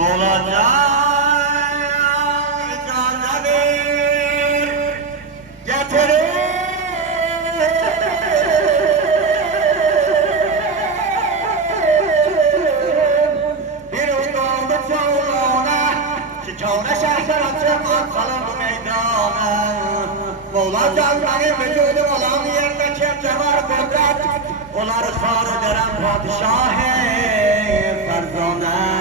مولا جان اجازه بیر گتره بیرون داده چولانه که چونه شهر چمان سلام میدانه مولا جان benim vücudum olan yerdeki cevher kudret onları sarı deren padişahı ferzane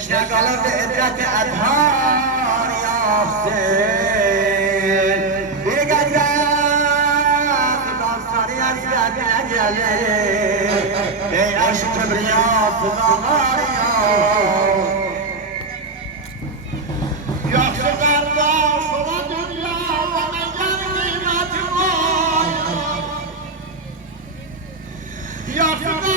تشنه قلب ادرت اطهار یافتن دیگر دست دانسانی از گله ای عشق کبریات داماریا یاخت دردا شما دنیا و مگر قیمت وای یاخت